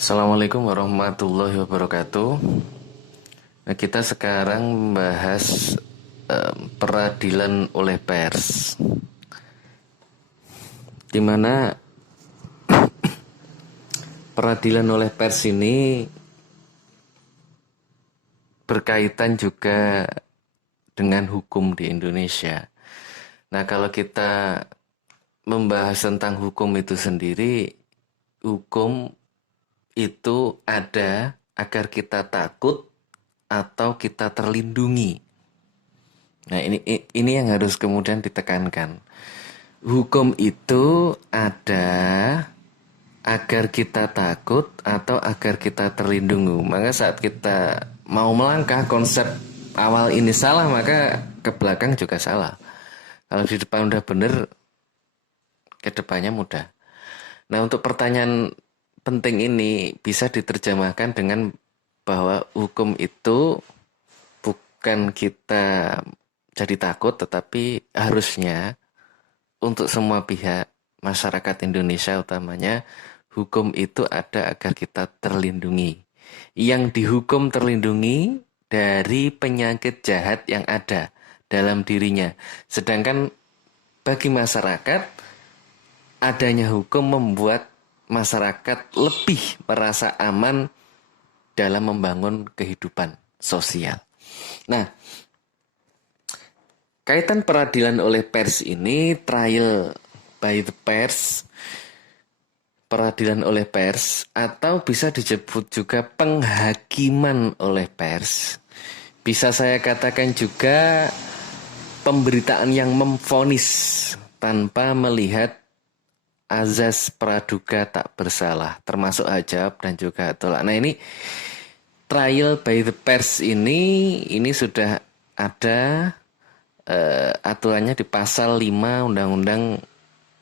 Assalamualaikum warahmatullahi wabarakatuh. Nah, kita sekarang membahas peradilan oleh pers, di mana peradilan oleh pers ini berkaitan juga dengan hukum di Indonesia. Nah, kalau kita membahas tentang hukum itu sendiri, hukum itu ada agar kita takut atau kita terlindungi. Nah, ini yang harus kemudian ditekankan. Hukum itu ada agar kita takut atau agar kita terlindungi. Maka saat kita mau melangkah, konsep awal ini salah, maka ke belakang juga salah. Kalau di depan udah bener, ke depannya mudah. Nah, untuk pertanyaan penting ini bisa diterjemahkan dengan bahwa hukum itu bukan kita jadi takut, tetapi harusnya untuk semua pihak masyarakat Indonesia utamanya, hukum itu ada agar kita terlindungi. Yang dihukum terlindungi dari penyakit jahat yang ada dalam dirinya. Sedangkan bagi masyarakat, adanya hukum membuat masyarakat lebih merasa aman dalam membangun kehidupan sosial. Nah, kaitan peradilan oleh pers ini, trial by the pers, peradilan oleh pers, atau bisa disebut juga penghakiman oleh pers. Bisa saya katakan juga pemberitaan yang memvonis tanpa melihat azas praduga tak bersalah, termasuk hajab dan juga tolak. Nah, ini trial by the pers ini sudah ada aturannya di pasal 5 Undang-Undang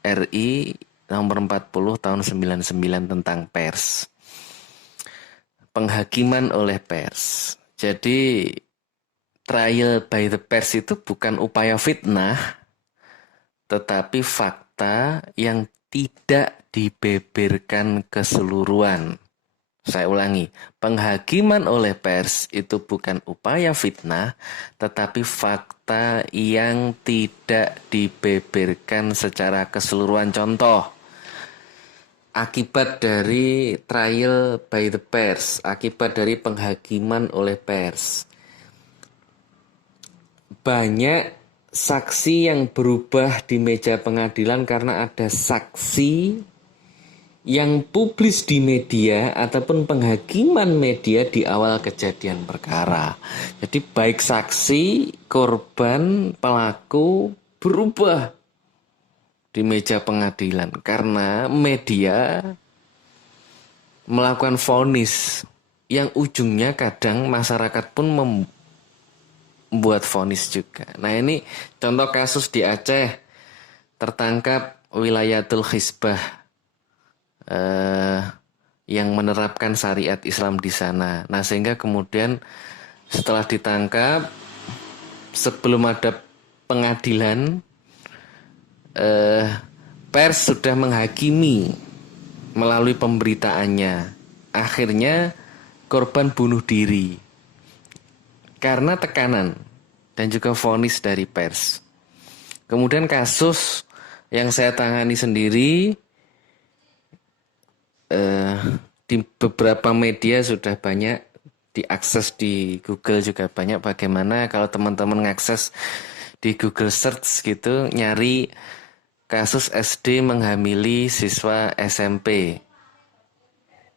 RI nomor 40 tahun 99 tentang pers. Penghakiman oleh pers. Jadi trial by the pers itu bukan upaya fitnah, tetapi fakta yang tidak dibeberkan keseluruhan. Saya ulangi, penghakiman oleh pers itu bukan upaya fitnah, tetapi fakta yang tidak dibeberkan secara keseluruhan. Contoh, akibat dari trial by the pers, akibat dari penghakiman oleh pers. Banyak saksi yang berubah di meja pengadilan karena ada saksi yang publis di media ataupun penghakiman media di awal kejadian perkara. Jadi baik saksi, korban, pelaku berubah di meja pengadilan karena media melakukan vonis yang ujungnya kadang masyarakat pun membuat vonis juga. Nah, ini contoh kasus di Aceh, tertangkap wilayatul Hizbah yang menerapkan syariat Islam di sana. Nah, sehingga kemudian setelah ditangkap, sebelum ada pengadilan, pers sudah menghakimi melalui pemberitaannya. Akhirnya korban bunuh diri karena tekanan dan juga vonis dari pers. Kemudian kasus yang saya tangani sendiri, di beberapa media sudah banyak diakses, di Google juga banyak. Bagaimana kalau teman-teman ngakses di Google Search gitu, nyari kasus SD menghamili siswa SMP.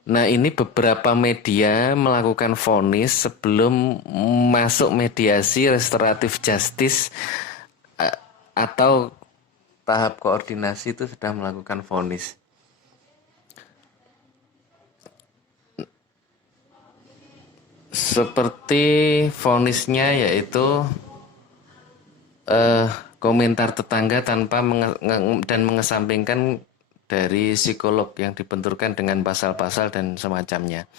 Nah, ini beberapa media melakukan vonis sebelum masuk mediasi restoratif justice atau tahap koordinasi itu sudah melakukan vonis. Seperti vonisnya yaitu komentar tetangga tanpa dan mengesampingkan dari psikolog yang dibenturkan dengan pasal-pasal dan semacamnya.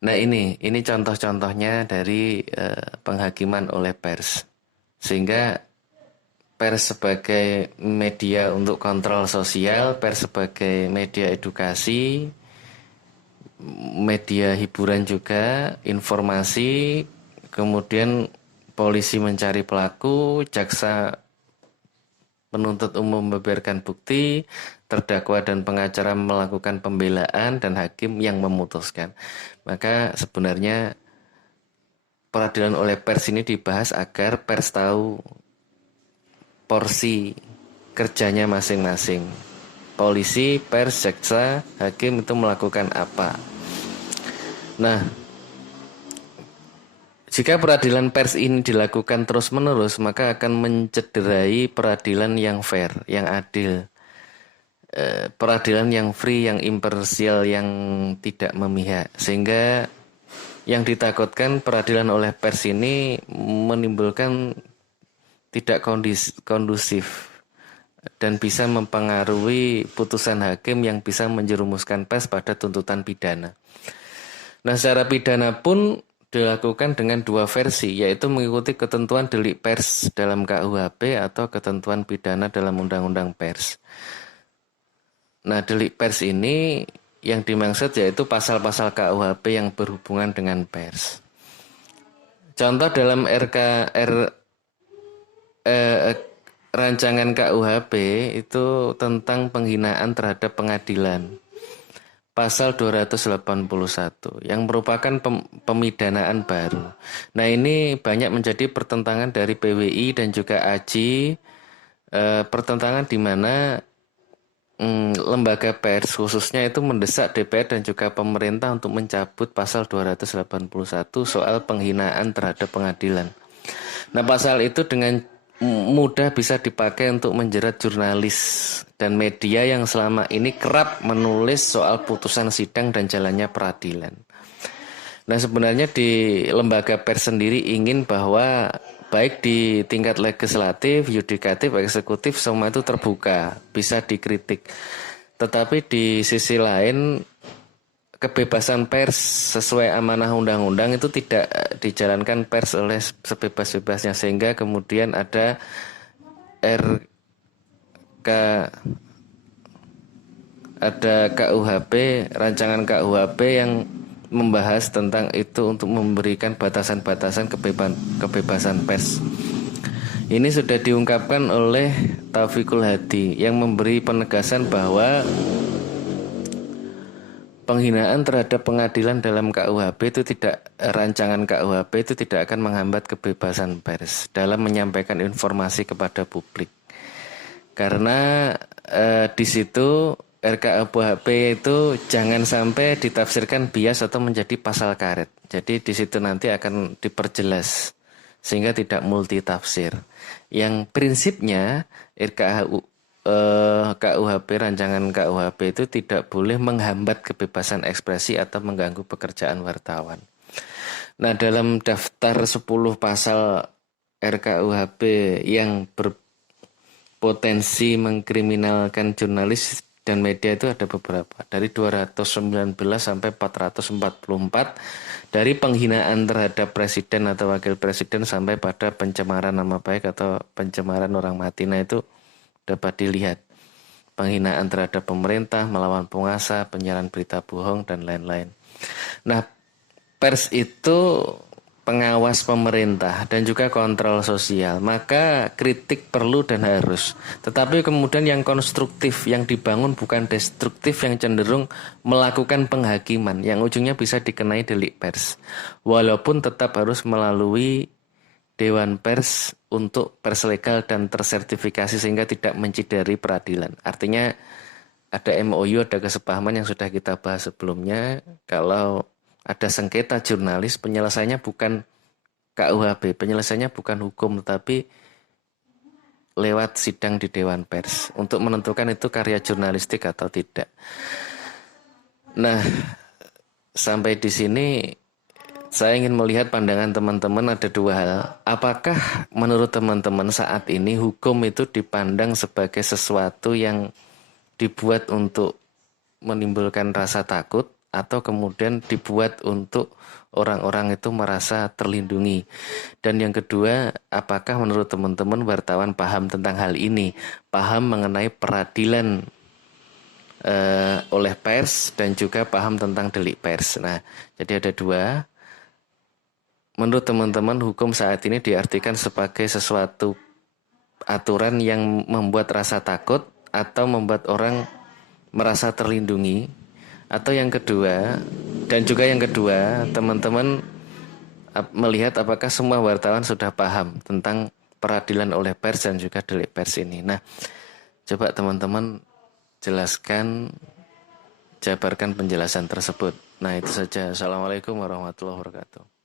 Nah, ini contoh-contohnya dari penghakiman oleh pers. Sehingga pers sebagai media untuk kontrol sosial, pers sebagai media edukasi, media hiburan juga, informasi, kemudian polisi mencari pelaku, jaksa penuntut umum membeberkan bukti, terdakwa dan pengacara melakukan pembelaan, dan hakim yang memutuskan. Maka sebenarnya peradilan oleh pers ini dibahas agar pers tahu porsi kerjanya masing-masing. Polisi, pers, jaksa, hakim itu melakukan apa. Nah, jika peradilan pers ini dilakukan terus-menerus, maka akan mencederai peradilan yang fair, yang adil. Peradilan yang free, yang imparsial, yang tidak memihak. Sehingga yang ditakutkan peradilan oleh pers ini menimbulkan tidak kondusif dan bisa mempengaruhi putusan hakim yang bisa menjerumuskan pers pada tuntutan pidana. Nah, secara pidana pun dilakukan dengan dua versi, yaitu mengikuti ketentuan delik pers dalam KUHP atau ketentuan pidana dalam Undang-Undang Pers. Nah, delik pers ini yang dimaksud yaitu pasal-pasal KUHP yang berhubungan dengan pers. Contoh dalam rancangan KUHP itu tentang penghinaan terhadap pengadilan. Pasal 281 yang merupakan pemidanaan baru. Nah, ini banyak menjadi pertentangan dari PWI dan juga AJI, pertentangan di mana lembaga pers khususnya itu mendesak DPR dan juga pemerintah untuk mencabut pasal 281 soal penghinaan terhadap pengadilan. Nah, pasal itu dengan mudah bisa dipakai untuk menjerat jurnalis dan media yang selama ini kerap menulis soal putusan sidang dan jalannya peradilan. Nah, sebenarnya di lembaga pers sendiri ingin bahwa baik di tingkat legislatif, yudikatif, eksekutif semua itu terbuka, bisa dikritik. Tetapi di sisi lain kebebasan pers sesuai amanah undang-undang itu tidak dijalankan pers oleh sebebas-bebasnya, sehingga kemudian ada KUHP, rancangan KUHP yang membahas tentang itu untuk memberikan batasan-batasan kebebasan pers. Ini sudah diungkapkan oleh Taufikul Hadi yang memberi penegasan bahwa penghinaan terhadap pengadilan dalam KUHP itu rancangan KUHP itu tidak akan menghambat kebebasan pers dalam menyampaikan informasi kepada publik. Karena di situ RKUHP itu jangan sampai ditafsirkan bias atau menjadi pasal karet. Jadi di situ nanti akan diperjelas sehingga tidak multi tafsir. Yang prinsipnya KUHP, rancangan KUHP itu tidak boleh menghambat kebebasan ekspresi atau mengganggu pekerjaan wartawan. Nah, dalam daftar 10 pasal RKUHP yang berpotensi mengkriminalkan jurnalis dan media itu ada beberapa, dari 219 sampai 444, dari penghinaan terhadap presiden atau wakil presiden sampai pada pencemaran nama baik atau pencemaran orang mati. Nah, itu dapat dilihat penghinaan terhadap pemerintah, melawan penguasa, penyiaran berita bohong, dan lain-lain. Nah, pers itu pengawas pemerintah dan juga kontrol sosial, maka kritik perlu dan harus. Tetapi kemudian yang konstruktif, yang dibangun bukan destruktif, yang cenderung melakukan penghakiman, yang ujungnya bisa dikenai delik pers. Walaupun tetap harus melalui Dewan Pers untuk pers legal dan tersertifikasi sehingga tidak mencidari peradilan. Artinya ada MOU, ada kesepahaman yang sudah kita bahas sebelumnya. Kalau ada sengketa jurnalis, penyelesaiannya bukan KUHP, penyelesaiannya bukan hukum, tetapi lewat sidang di Dewan Pers untuk menentukan itu karya jurnalistik atau tidak. Nah, sampai di sini saya ingin melihat pandangan teman-teman ada dua hal. Apakah menurut teman-teman saat ini hukum itu dipandang sebagai sesuatu yang dibuat untuk menimbulkan rasa takut, atau kemudian dibuat untuk orang-orang itu merasa terlindungi? Dan yang kedua, apakah menurut teman-teman wartawan paham tentang hal ini, paham mengenai peradilan oleh pers pers dan juga paham tentang delik pers. Nah, jadi ada dua. Menurut teman-teman, hukum saat ini diartikan sebagai sesuatu aturan yang membuat rasa takut atau membuat orang merasa terlindungi. Atau yang kedua, dan juga yang kedua, teman-teman melihat apakah semua wartawan sudah paham tentang peradilan oleh pers dan juga delik pers ini. Nah, coba teman-teman jelaskan, jabarkan penjelasan tersebut. Nah, itu saja. Assalamualaikum warahmatullahi wabarakatuh.